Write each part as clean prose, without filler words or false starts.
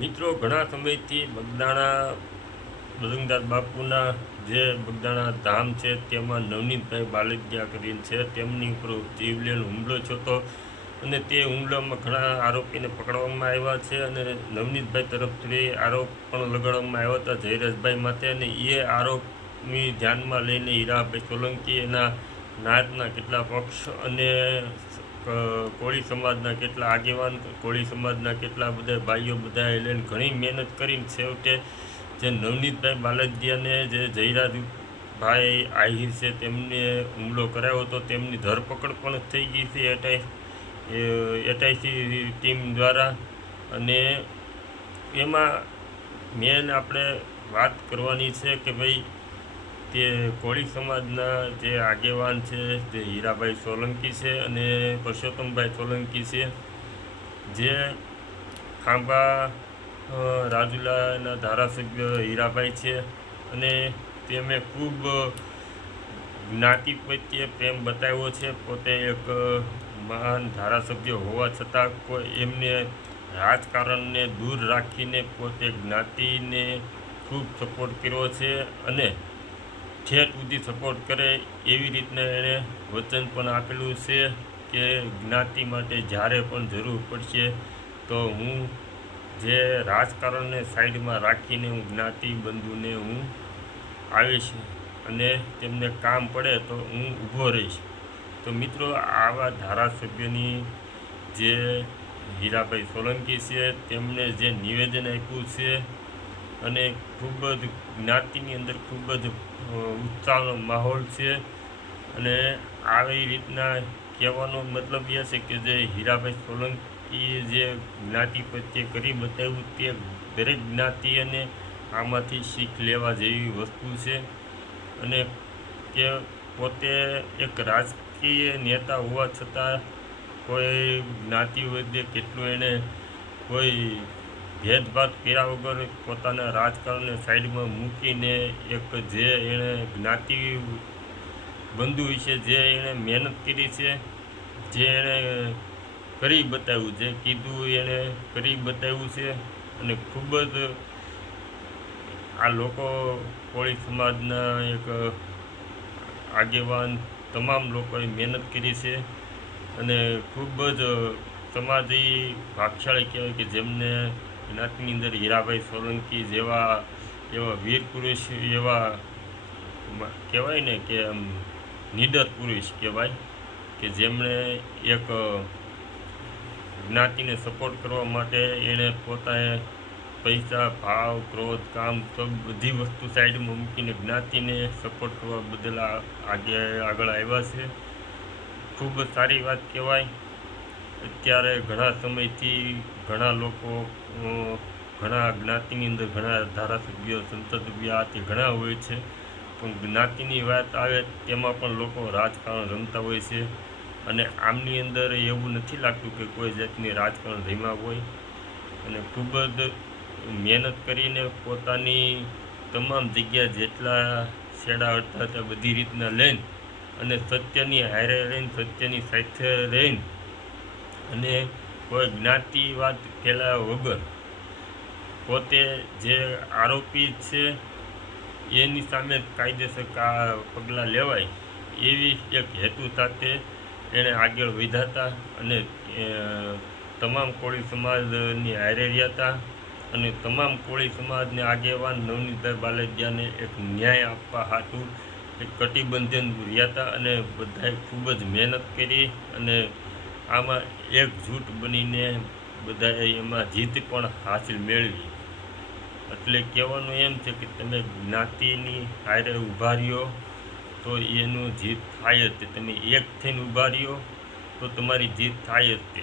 મિત્રો ઘણા સમયથી બગદાણા બજરંગદાસ બાપુના જે બગદાણા ધામ છે તેમાં નવનીતભાઈ બાલદિયા કરીને છે તેમની ઉપર જીવલેણ હુમલો થયો હતો અને તે હુમલામાં ઘણા આરોપીને પકડવામાં આવ્યા છે અને નવનીતભાઈ તરફથી આરોપ પણ લગાડવામાં આવ્યા હતા જયરાજભાઈ માટે અને એ આરોપની ધ્યાનમાં લઈને હીરાભાઈ સોલંકી એના નાતના કેટલા પક્ષ અને કોળી સમાજના કેટલા આગેવાન કોળી સમાજના કેટલા બધા ભાઈઓ બધા લઈને ઘણી મહેનત કરીને છેવટે જે નવનીતભાઈ બાલદિયાને જે જયરાજભાઈ આહિર છે તેમને હુમલો કરાયો હતો તેમની ધરપકડ પણ થઈ ગઈ છે એસઆઈટી ટીમ દ્વારા અને એમાં મેન આપણે વાત કરવાની છે કે ભાઈ તે કોળી સમાજના જે આગેવાન છે જે હીરાભાઈ સોલંકી છે અને પરસોત્તમભાઈ સોલંકી છે જે ખાંભા રાજુલાના ધારાસભ્ય હીરાભાઈ છે અને તેમે ખૂબ જ્ઞાતિ પ્રત્યે પ્રેમ બતાવ્યો છે. પોતે એક મહાન ધારાસભ્ય હોવા છતાં કોઈ એમને રાજકારણને દૂર રાખીને પોતે જ્ઞાતિને ખૂબ સપોર્ટ કર્યો છે અને ઠેઠ સુધી સપોર્ટ કરે એવી રીતના એણે વચન પણ આપેલું છે કે જ્ઞાતિ માટે જ્યારે પણ જરૂર પડશે તો હું જે રાજકારણને સાઈડમાં રાખીને હું જ્ઞાતિ બંધુને હું આવીશ અને તેમને કામ પડે તો હું ઊભો રહીશ. તો મિત્રો આવા ધારાસભ્યની જે હીરાભાઈ સોલંકી છે તેમણે જે નિવેદન આપ્યું છે અને ખૂબ જ જ્ઞાતિની અંદર ખૂબ જ ઉત્સાહનો માહોલ છે અને આવી રીતના કહેવાનો મતલબ એ છે કે જે હીરાભાઈ સોલંકીએ જે જ્ઞાતિ પ્રત્યે કરી બતાવ્યું તે દરેક જ્ઞાતિ અને આમાંથી શીખ લેવા જેવી વસ્તુ છે અને કે પોતે એક રાજકીય નેતા હોવા છતાં કોઈ જ્ઞાતિ વચ્ચે કેટલું એણે કોઈ ભેદભાવ કર્યા વગર પોતાના રાજકારણને સાઈડમાં મૂકીને એક જે એણે જ્ઞાતિ બંધુ વિશે જે એણે મહેનત કરી છે, જે એણે કરી બતાવ્યું, જે કીધું એણે કરી બતાવ્યું છે અને ખૂબ જ આ લોકો કોળી સમાજના એક આગેવાન તમામ લોકોએ મહેનત કરી છે અને ખૂબ જ સમાજી ભાગશાળી કહેવાય કે જેમને જ્ઞાતિની અંદર હીરાભાઈ સોલંકી જેવા એવા વીર પુરુષ એવા કહેવાય ને કે નિડર પુરુષ કહેવાય કે જેમણે એક જ્ઞાતિને સપોર્ટ કરવા માટે એણે પોતાએ પૈસા ભાવ ક્રોધ કામ તો બધી વસ્તુ સાઈડમાં મૂકીને જ્ઞાતિને સપોર્ટ કરવા બદલ આગળ આવ્યા છે. ખૂબ સારી વાત કહેવાય. અત્યારે ઘણા સમયથી ઘણા લોકો ઘણા જ્ઞાતિની અંદર ઘણા ધારાસભ્યો સંસદ સભ્ય ઘણા હોય છે પણ જ્ઞાતિની વાત આવે તેમાં પણ લોકો રાજકારણ રમતા હોય છે અને આમની અંદર એવું નથી લાગતું કે કોઈ જાતની રાજકારણ રમ્યા હોય અને ખૂબ જ મહેનત કરીને પોતાની તમામ જગ્યા જેટલા છેડા અડતા હતા બધી રીતના લઈને અને સત્યની હારે રહીને સત્યની સાથે રહીને અને કોઈ જ્ઞાતિવાદ ફેલાયા વગર પોતે જે આરોપી છે એની સામે કાયદેસર પગલાં લેવાય એવી એક હેતુ સાથે એણે આગળ વધ્યા હતા અને તમામ કોળી સમાજની હારે રહ્યા હતા અને તમામ કોળી સમાજને આગેવાન નવનીતભાઈ બાલદિયાને એક ન્યાય આપવા હાટું એક કટિબંધન રહ્યા હતા અને બધાએ ખૂબ જ મહેનત કરી અને આમાં એકજૂટ બનીને બધાએ એમાં જીત પણ હાસિલ મેળવી. એટલે કહેવાનું એમ છે કે તમે જ્ઞાતિની હારે ઊભા રહ્યો તો એનું જીત થાય જ. તમે એક થઈને ઊભા રહ્યો તો તમારી જીત થાય જ તે.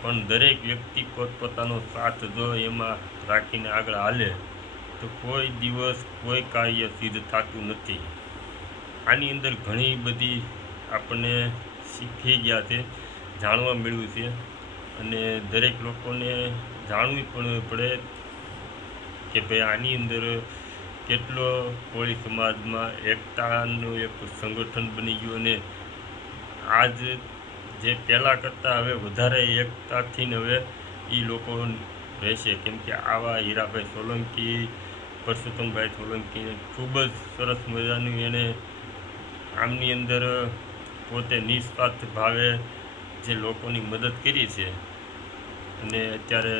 પણ દરેક વ્યક્તિ પોતપોતાનો સાથ જો એમાં રાખીને આગળ હાલે તો કોઈ દિવસ કોઈ કાર્ય સિદ્ધ થતું નથી. આની અંદર ઘણી બધી આપણને શીખી ગયા છે, જાણવા મળ્યું છે અને દરેક લોકોને જાણવું પણ પડે કે ભાઈ આની અંદર કેટલો કોળી સમાજમાં એકતાનું એક સંગઠન બની ગયું અને આજ જે પહેલાં કરતાં હવે વધારે એકતાથી હવે એ લોકો રહેશે. કેમ કે આવા હીરાભાઈ સોલંકી, પરસોત્તમભાઈ સોલંકીને ખૂબ જ સરસ મજાનું એને આમની અંદર પોતે નિસ્વાર્થ ભાવે જે લોકોની મદદ કરી છે અને અત્યારે